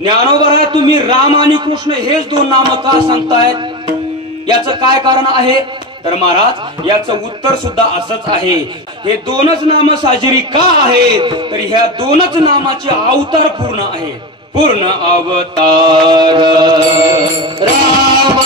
ज्ञानोबा तुम्ही राम आणि कृष्ण हेच दोन नाम का सांगतायत? याचं काय कारण आहे? तर महाराज याचं उत्तर सुद्धा असंच आहे. हे दोनच नाम साजरी का आहेत? तर ह्या दोनच नामाचे अवतार पूर्ण आहेत. पूर्ण अवतार राम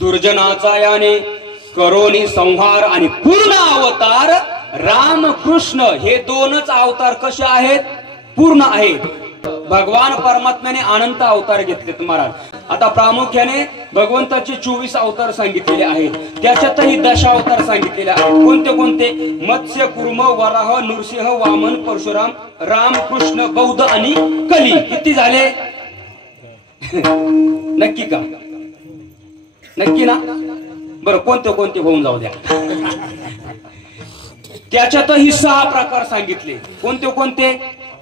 दुर्जनाचा याने करोनी संहार आणि पूर्ण अवतार राम कृष्ण हे दोनच अवतार कसे आहेत? पूर्ण आहेत. भगवान परमात्म्याने अनंत अवतार घेतलेत महाराज. आता प्रामुख्याने भगवंताचे 24 अवतार सांगितलेले आहेत. त्याच्यातही दशावतार सांगितलेले आहेत. कोणते कोणते? मत्स्य, कुर्म, वराह, नृसिंह, वामन, परशुराम, राम, कृष्ण, बौद्ध आणि कली. किती झाले? नक्की का? नक्की ना? बरं, कोणते कोणते होऊन जाऊ द्या. त्याच्यातही 6 प्रकार सांगितले. कोणते कोणते?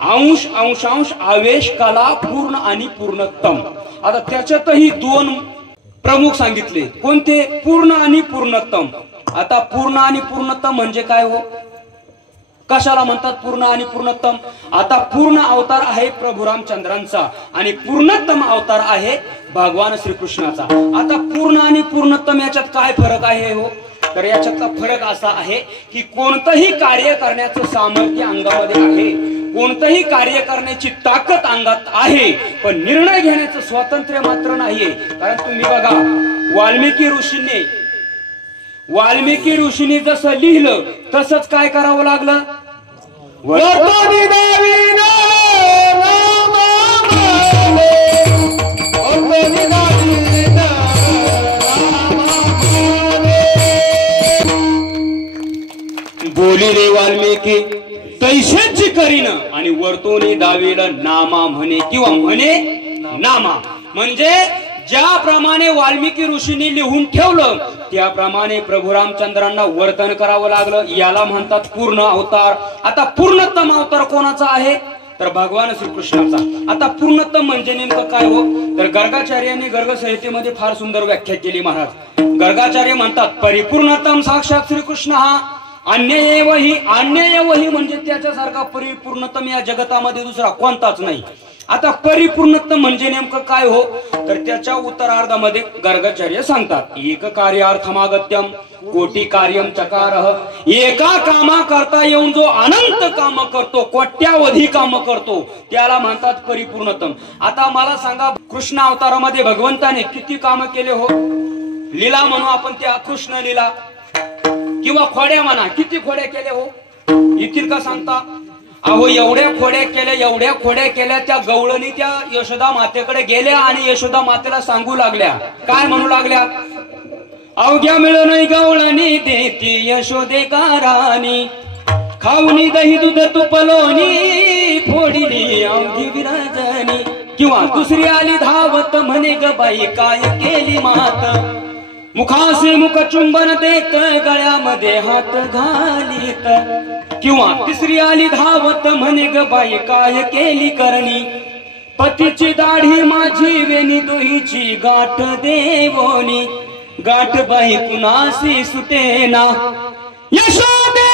अंश, अंशांश, आवेश, कला, पूर्ण आणि पूर्णतम. आता त्याच्यातही 2 प्रमुख सांगितले. कोणते? पूर्ण आणि पूर्णतम. आता पूर्ण आणि पूर्णतम म्हणजे काय हो? कशाला म्हणतात पूर्ण आणि पूर्णतम? आता पूर्ण अवतार आहे प्रभू रामचंद्रांचा आणि पूर्णतम अवतार आहे भगवान श्रीकृष्णाचा. आता पूर्ण आणि पूर्णतम याच्यात काय फरक आहे हो? तर याच्यातला फरक असा आहे की कोणतंही कार्य करण्याचं सामर्थ्य अंगामध्ये आहे, कोणतंही कार्य करण्याची ताकद अंगात आहे, पण निर्णय घेण्याचं स्वातंत्र्य मात्र नाहीये. कारण तुम्ही बघा, वाल्मिकी ऋषींनी जसं लिहिलं तसंच काय करावं लागलं? बोली रे वाल्मिकी तैसेच करीन आणि वर्तोनी दावेल नामा म्हणे किंवा म्हणे नामा. म्हणजे ज्याप्रमाणे वाल्मिकी ऋषींनी लिहून ठेवलं त्याप्रमाणे प्रभू रामचंद्रांना वर्तन करावं लागलं. याला म्हणतात पूर्ण अवतार. आता पूर्णतम अवतार कोणाचा आहे? तर भगवान श्रीकृष्णाचा. आता पूर्णतम म्हणजे नेमकं काय हो? तर गर्गाचार्यांनी गर्ग संहितेमध्ये फार सुंदर व्याख्या केली महाराज. गर्गाचार्य म्हणतात परिपूर्णतम साक्षात श्रीकृष्ण हा अन्ययेवही. अन्ययेवही म्हणजे त्याच्यासारखा परिपूर्णतम या जगतामध्ये दुसरा कोणताच नाही. आता परिपूर्णतम म्हणजे नेमकं काय हो? तर त्याच्या उत्तरार्धामध्ये गर्गाचार्य सांगतात एक कार्यार्थमागत्यम कोटी कार्यम चकारः. एका कामा करता येऊन जो अनंत काम करतो, कोट्यावधी काम करतो, त्याला म्हणतात परिपूर्णतम. आता मला सांगा, कृष्ण अवतारामध्ये भगवंताने किती काम केले हो? लीला म्हणू आपण त्या कृष्ण लीला किंवा खोड्या म्हणा, किती खोड्या केल्या हो? येतील का सांगता? अहो एवढ्या खोड्या केल्या. त्या गवळणी त्या यशोदा मातेकडे गेल्या आणि यशोदा मातेला सांगू लागल्या. काय म्हणू लागल्या? अवघ्या मिळून गवळणी देती यशोदे कारानी, खाऊनी दही दूध तुपलोनी, फोडली अवघी विराजनी. किंवा दुसरी आली धावत म्हणे ग बाई काय केली मात, मुखासे मुख चुंबन देत गळ्यामध्ये हात घालीत. किंवा तिसरी आली धावत म्हणे ग बाई काय केली करणी, पतीची दाढी माझी वेणी दोहीची गाठ देवोनी, गाठ बाई कुणासी सुटेना यशोदे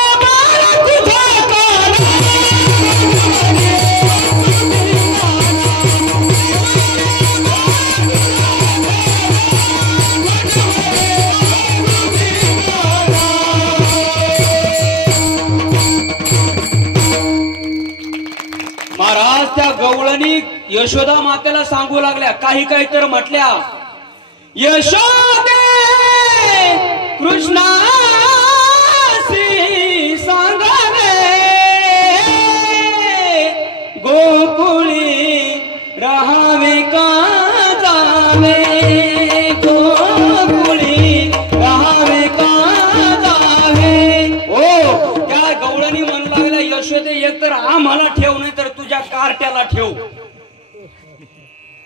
महाराज त्या गवळणी यशोदा मातेला सांगू लागल्या. काही काही तर म्हटल्या यशोदे कृष्णासी सांगावे गोकुळी राहावे का जावे, गोकुळी राहावे का कार्ट्याला ठेव.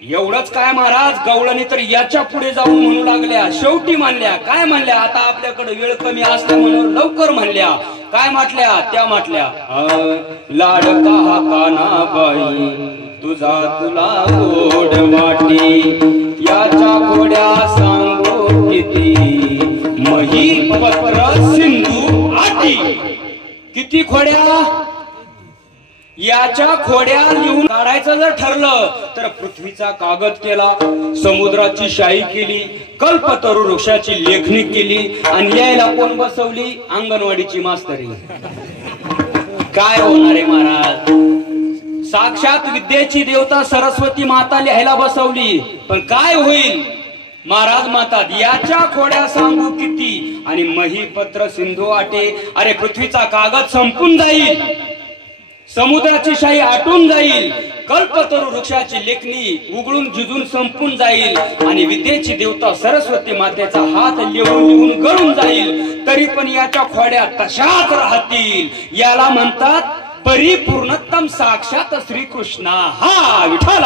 एवढंच काय महाराज, गवळणी तर याच्या पुढे जाऊन म्हणू लागल्या. शेवटी म्हणल्या, काय म्हणल्या, आता आपल्याकडे वेळ कमी असल्या म्हणून लवकर म्हणल्या. काय म्हटल्या, त्या म्हटल्या, लाडका हा कानाबाई तुझा तुला गोड वाटी, याच्या खोड्या सांगो किती, मही पत्र सिंधू आटी. किती खोड्या, याच्या खोड्या लिहून काढायचं जर ठरलं तर पृथ्वीचा कागद केला, समुद्राची शाई केली, कल्पतरू वृक्षाची लेखणी केली आणि यायला कोण बसवली, अंगणवाडीची मास्तरी. काय होणार आहे महाराज, साक्षात विद्येची देवता सरस्वती माता लिहायला बसवली, पण काय होईल महाराज म्हणतात, याच्या खोड्या सांगू किती आणि मही पत्र सिंधू आटे. अरे पृथ्वीचा कागद संपून जाईल, समुद्राची शाही आटून जाईल, कल्पतरू वृक्षाची लेखणी उघडून झिजून संपून जाईल आणि विद्येची देवता सरस्वती मातेचा हात लिहून लिहून गळून जाईल, तरी पण याच्या खोड्या तशाच राहतील. याला म्हणतात परिपूर्णतम साक्षात श्रीकृष्ण हा विठ्ठल.